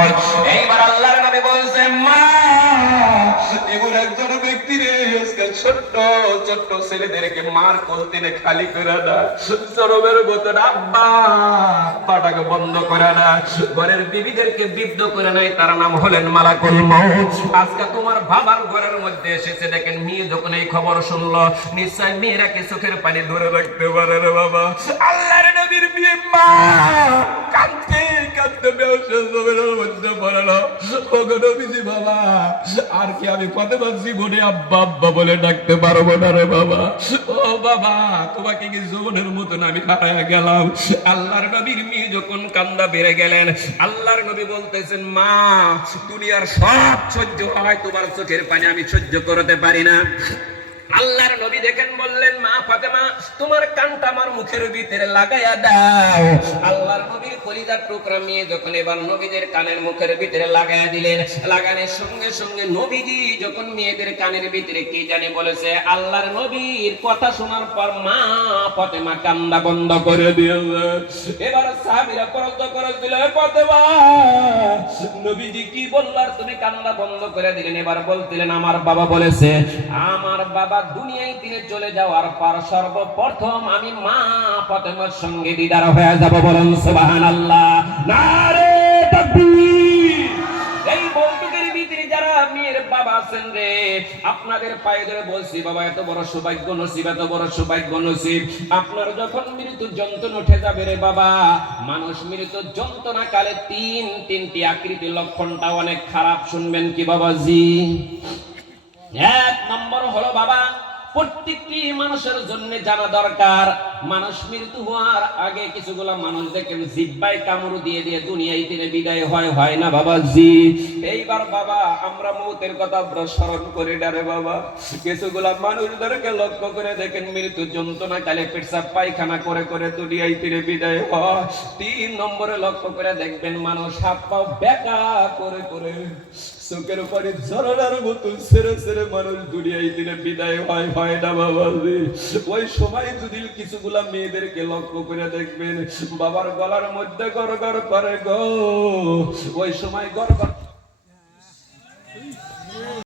বছর। এইবার আল্লাহর নবী বলছেন মা এমন একজন ব্যক্তি রে আজকে ছোট্ট ছোট্ট ছেলেদেরকে মার কোল টেনে খালি করে না, জরবের মতন আব্বা পাটাকে বন্ধ করে না, ঘরের বিবিদেরকে বিদ্ধ করে নাই, তার নাম হলেন মালাকুল মউত। আজকে তোমার বাবার ঘরের মধ্যে এসেছে, দেখেন মেয়ে যখন এই খবর শুনলো নিশ্চয় মেয়েরা কি চোখের পানি ধরে রাখতে পারে রে বাবা। আল্লাহর নবীর মেয়ে মা কাঁদতে কাঁদতে বেহুশ জমিনের মধ্যে পড়লো। ওগো নবীজি বাবা আর কি আমি ফাতেমা জীবনে আব্বা আব্বা বলে ডাকতে পারবো না রে বাবা। ও বাবা তোমাকে কি জীবনের মতন আমি হারায়া গেলাম। আল্লাহর নবীর মেয়ে যখন কান্দা বেড়ে গেলেন, আল্লাহর নবী বলতেছেন মা দুনিয়ার সব সহ্য হয়, তোমার চোখের পানি আমি সহ্য করতে পারি না। আল্লাহর নবী দেখেন বললেন মা ফাতেমা তোমার কানটা আমার মুখের ভিতরে লাগাইয়া দাও। আল্লাহর নবীর কলিজার টুকরা মেয়ে যখন এবার নবীদের কানের মুখের ভিতরে লাগাইয়া দিলেন, লাগানোর সঙ্গে সঙ্গে নবীজি যখন মেয়েদের কানের ভিতরে কি জানি বলেছে, আল্লাহর নবীর কথা শোনার পর মা ফাতেমা কান্না বন্ধ করে দিয়েছে। এবার সাহাবীরা প্রশ্ন করে দিল ফাতেমা নবীজি কি বললার তুমি কান্না বন্ধ করে দিলেন? এবার বলতিলেন আমার বাবা বলেছে, আমার বাবা দুনিয়ায় তিনি চলে যাওয়ার পর সর্বপ্রথম আমি মা ফাতেমার সঙ্গে দিদার হয়ে যাব। বলেন সুবহানাল্লাহ, নারে তাকবীর। এই বন্ধুদের ভিতরে যারা মেয়ের বাবা আছেন রে, আপনাদের পায়ে ধরে বলছি বাবা এত বড় সৌভাগ্য নসিব, এত বড় সৌভাগ্য নসিব। আপনার যখন মৃত্যু যন্ত্রণা উঠে যাবে রে বাবা, মানুষ মৃত্যু যন্ত্রণা কালে তিনটি আকৃতি লক্ষণটা অনেক খারাপ। শুনবেন কি বাবাজি? এক নম্বর হলো বাবা প্রত্যেকটি মানুষের জন্য জানা দরকার, মানুষ মৃত্যু হওয়ার আগে কিছুগুলা মানুষ দেখেন জিহ্বায় কামড় দিয়ে দিয়ে দুনিয়ায় দিনে বিদায় হয় না বাবাজি। এইবার বাবা আমরা মৌতের কথা স্মরণ করি না রে বাবা, কিছুগুলা মানুষদেরকে লক্ষ্য করে দেখেন মৃত্যু যন্ত্রণা কালে পেটসাপ পায়খানা করে করে দুনিয়ায় দিনে বিদায় হয়। 3 নম্বরে লক্ষ্য করে দেখবেন মানুষ হাত পাও বেঁকা করে করে চোখের পানি ঝরনার মতো ছেড়ে ছেড়ে মানুষ দুনিয়ায় দিনে বিদায় হয় না বাবাজি। ওই সময় যদি কিছুগুলা মেয়েদেরকে লক্ষ্য করে দেখবেন বাবার গলার মধ্যে গড় গড় করে গো, ওই সময় গড় গড়